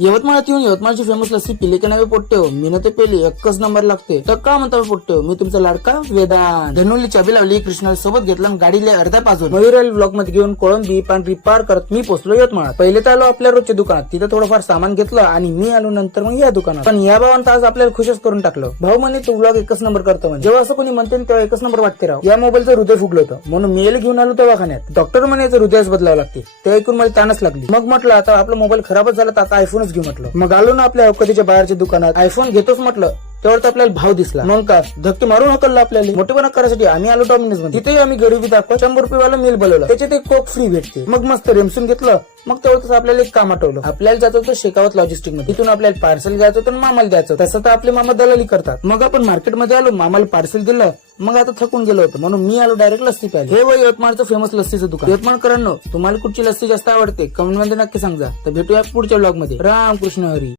यवतमाळात येऊन यवतमाळची फेमस लस्सी पिली की नाही पोट्टे मी ते पेली एकच नंबर लागते तर का म्हणता पोट्टे मी तुमचा लाडका वेदांत. धनुली चाबी लावली, कृष्णाला सोबत घेतला, गाडीला अर्ध्या पाजून मयुराल ब्लॉक मध्ये घेऊन कोळंबी पांढरी पार करत मी पोहोचलो यवतमाळात. पहिले तर आलो आपल्या रोजच्या दुकानात, तिथं थोडंफार सामान घेतलं आणि मी आलो नंतर मग या दुकानात. पण या भावांत आज आपल्याला खुशच करून टाकलं. भाऊ म्हणे तू ब्लॉग एकच नंबर करतो म्हणजे. जेव्हा असं कोणी म्हणते तेव्हा एकच नंबर वाटते राव. या मोबाईलचं हृदय फुगलं होतं म्हणून मी घेऊन आलो दवाखान्यात. डॉक्टर म्हणे याचं हृदयच बदलावं लागते. ते ऐकून मला ताणच लागली. मग म्हटलं आता आपला मोबाईल खराबच झाला तर आता आयफोनच घेऊ म्हटलं. मग आलो ना आपल्या अवकातीच्या बाहेरच्या दुकानात, आयफोन घेतोच म्हटलं. तेवढं आपल्याला भाव दिसला. मग का धक्के मारून हकलला आपल्याला. मोठेपणा करायसाठी आम्ही आलो डॉमिनोज मध्ये. तिथेही आम्ही गरिबी दाखवत 100 रुपयेवाला मिल बोलवलं, त्याच्यात एक कोक फ्री भेटते. मग मस्त रेमसून घेतलं. मग तेवढंच आपल्याला एक काम आठवलं. आपल्याला जायचं होतं शेकावत लॉजिस्टिक मध्ये. तिथून आपल्याला पार्सल घ्यायचं होतं मामाला द्यायचं. तसं तर आपले मामा दलाली करतात. मग आपण मार्केटमध्ये आलो, मामाला पार्सल दिलं. मग आता थकून गेलो होतो म्हणून मी आलो डायरेक्ट लस्सी प्यायला. हे वय यवतमाळचं फेमस लस्सीचं दुकान. यवतमाळकरांनो तुम्हाला कुठची लस्सी जास्त आवडते कमेंट मध्ये नक्की सांगा. तर भेटूया पुढच्या ब्लॉग मध्ये. राम कृष्ण हरी.